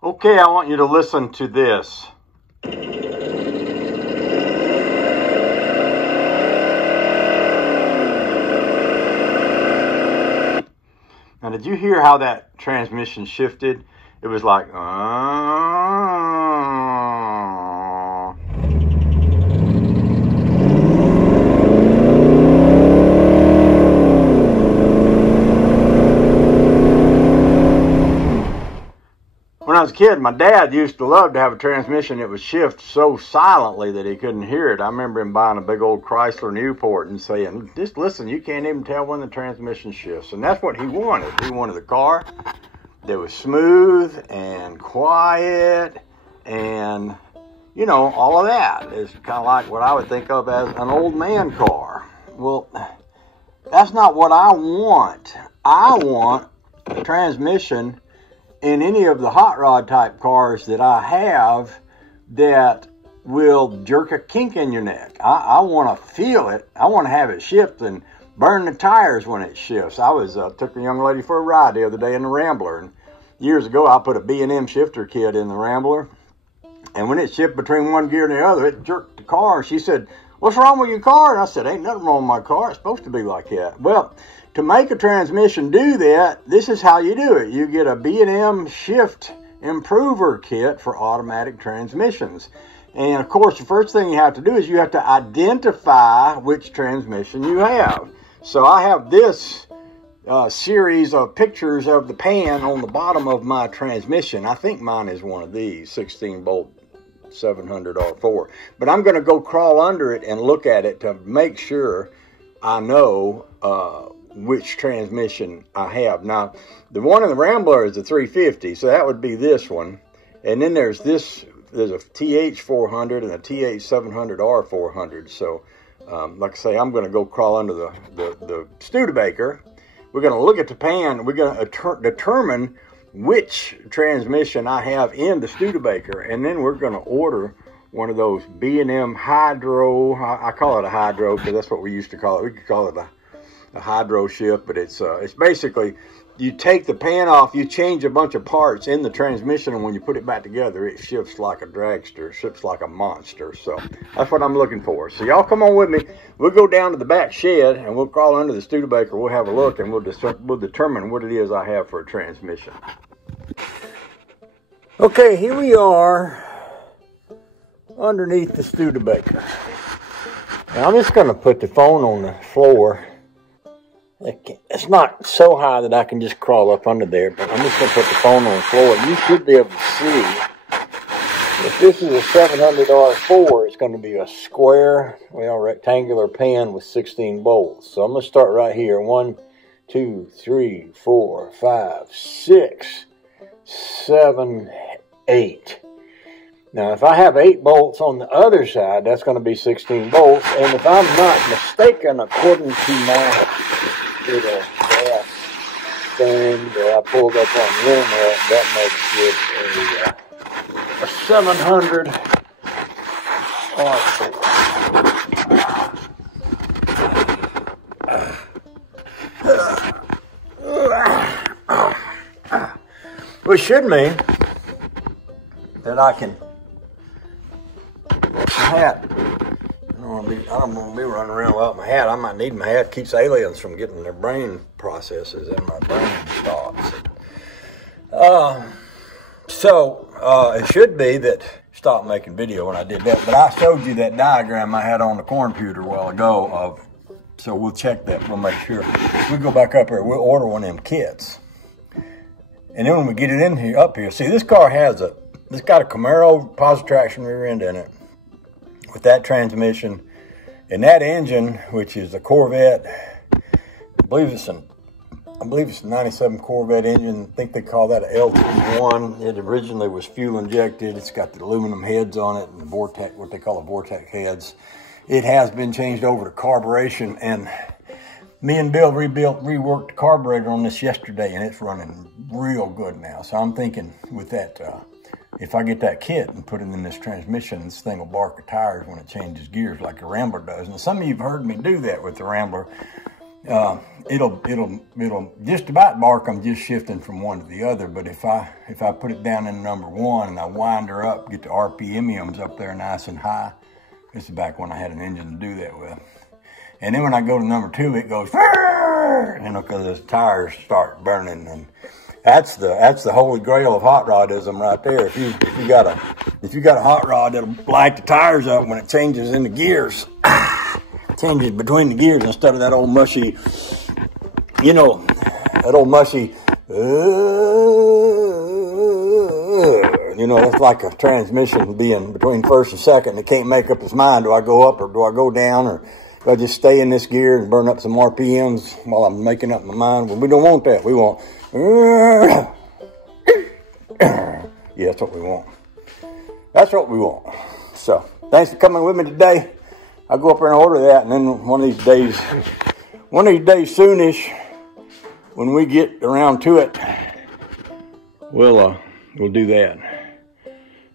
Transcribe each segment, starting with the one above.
Okay, I want you to listen to this. Now, did you hear how that transmission shifted? It was like, When I was a kid, my dad used to love to have a transmission that would shift so silently that he couldn't hear it. I remember him buying a big old Chrysler Newport and saying, just listen, you can't even tell when the transmission shifts. And that's what he wanted. He wanted a car that was smooth and quiet and, you know, all of that. It's kind of like what I would think of as an old man car. Well, that's not what I want. I want a transmission in any of the hot rod type cars that I have that will jerk a kink in your neck. I want to feel it. I want to have it shift and burn the tires when it shifts. I took a young lady for a ride the other day in the Rambler, and years ago I put a B&M shifter kit in the Rambler, and when it shifted between one gear and the other, it jerked the car. She said, "What's wrong with your car?" And I said, "Ain't nothing wrong with my car. It's supposed to be like that." Well, to make a transmission do that, this is how you do it. You get a B&M shift improver kit for automatic transmissions. And of course, the first thing you have to do is you have to identify which transmission you have. So I have this series of pictures of the pan on the bottom of my transmission. I think mine is one of these 16-bolt 700R4. But I'm going to go crawl under it and look at it to make sure I know which transmission I have. Now, the one in the Rambler is a 350, so that would be this one. And then there's a TH400 and a TH700R400. So, like I say, I'm going to go crawl under the Studebaker. We're going to look at the pan. We're going to determine which transmission I have in the Studebaker, and then we're going to order one of those B&M Hydro. I call it a Hydro because that's what we used to call it. We could call it a Hydro shift, but it's basically you take the pan off, you change a bunch of parts in the transmission, and when you put it back together, it shifts like a dragster, shifts like a monster. So that's what I'm looking for. So y'all come on with me. We'll go down to the back shed and we'll crawl under the Studebaker. We'll have a look and we'll determine what it is I have for a transmission. Okay, here we are underneath the Studebaker. Now I'm just going to put the phone on the floor. It's not so high that I can just crawl up under there, but I'm just going to put the phone on the floor. You should be able to see. If this is a 700R4, it's going to be a square, rectangular pan with 16 bolts. So I'm going to start right here. 1, 2, 3, 4, 5, 6, 7, 8. Now, if I have 8 bolts on the other side, that's going to be 16 bolts. And if I'm not mistaken, according to my little gas thing that I pulled up on the internet, that makes it a 700 R4. Which should mean that I can my hat. I don't want to be running around without my hat. I might need my hat. Keeps aliens from getting their brain processes in my brain thoughts. It should be that stopped making video when I did that. But I showed you that diagram I had on the computer a while ago. So we'll check that. We'll make sure. We'll go back up here. We'll order one of them kits. And then when we get it in here, up here, see this car has it's got a Camaro positive traction rear end in it with that transmission and that engine, which is a Corvette. I believe it's a 97 Corvette engine. I think they call that an L31. It originally was fuel injected. It's got the aluminum heads on it and the Vortex, what they call the Vortex heads. It has been changed over to carburation, and me and Bill reworked the carburetor on this yesterday, and it's running real good now. So I'm thinking with that, if I get that kit and put it in this transmission, this thing will bark the tires when it changes gears like the Rambler does. And some of you have heard me do that with the Rambler. it'll just about bark them just shifting from one to the other. But if I put it down in number 1 and I wind her up, get the RPMs up there nice and high. This is back when I had an engine to do that with. And then when I go to number 2, it goes, you know, because the tires start burning, and that's the holy grail of hot rodism right there. If you got a hot rod that'll light the tires up when it changes in the gears, changes between the gears instead of that old mushy, you know, that old mushy, you know, that's like a transmission being between first and second. It can't make up its mind. Do I go up or do I go down, or do I just stay in this gear and burn up some RPMs while I'm making up my mind? Well, we don't want that. We want, yeah, that's what we want. That's what we want. So, thanks for coming with me today. I'll go up there and order that, and then one of these days soonish, when we get around to it, we'll do that.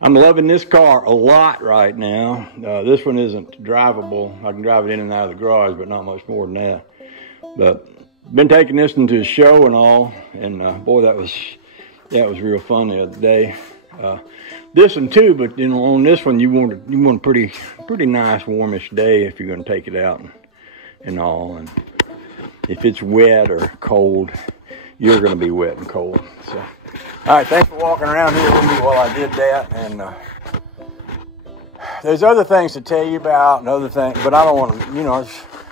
I'm loving this car a lot right now. This one isn't drivable. I can drive it in and out of the garage, but not much more than that. But been taking this into a show and all, and boy, that was real fun the other day. This one too, but you know, on this one you want a pretty nice warmish day if you're going to take it out and all. And if it's wet or cold, you're going to be wet and cold. So, all right, thanks for walking around here with me while I did that. And there's other things to tell you about and other things, but I don't want to, you know,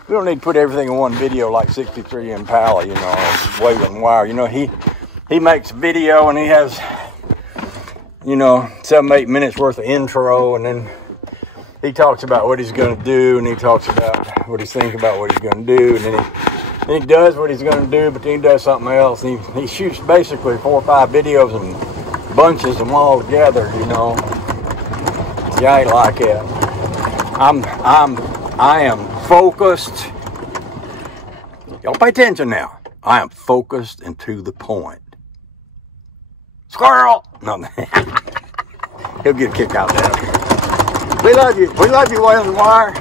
we don't need to put everything in one video like 63 Impala, you know, Waylon Wire. You know, he makes video and he has, you know, 7-8 minutes worth of intro, and then he talks about what he's going to do, and he talks about what he's thinking about what he's going to do, and then he does what he's going to do, but then he does something else. And he shoots basically 4 or 5 videos and bunches them all together, you know. See, I ain't like that. I am focused. Y'all pay attention now. I am focused and to the point. Squirrel! No, he'll get a kick out of that. We love you. We love you, Waylon Wire.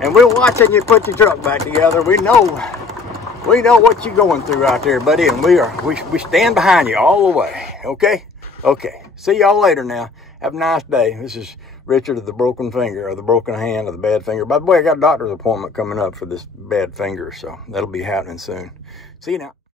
And we're watching you put your truck back together. We know what you're going through out there, buddy, and we stand behind you all the way. Okay? Okay. See y'all later now. Have a nice day. This is Richard of the broken finger, or the broken hand, or the bad finger. By the way, I got a doctor's appointment coming up for this bad finger, so that'll be happening soon. See you now.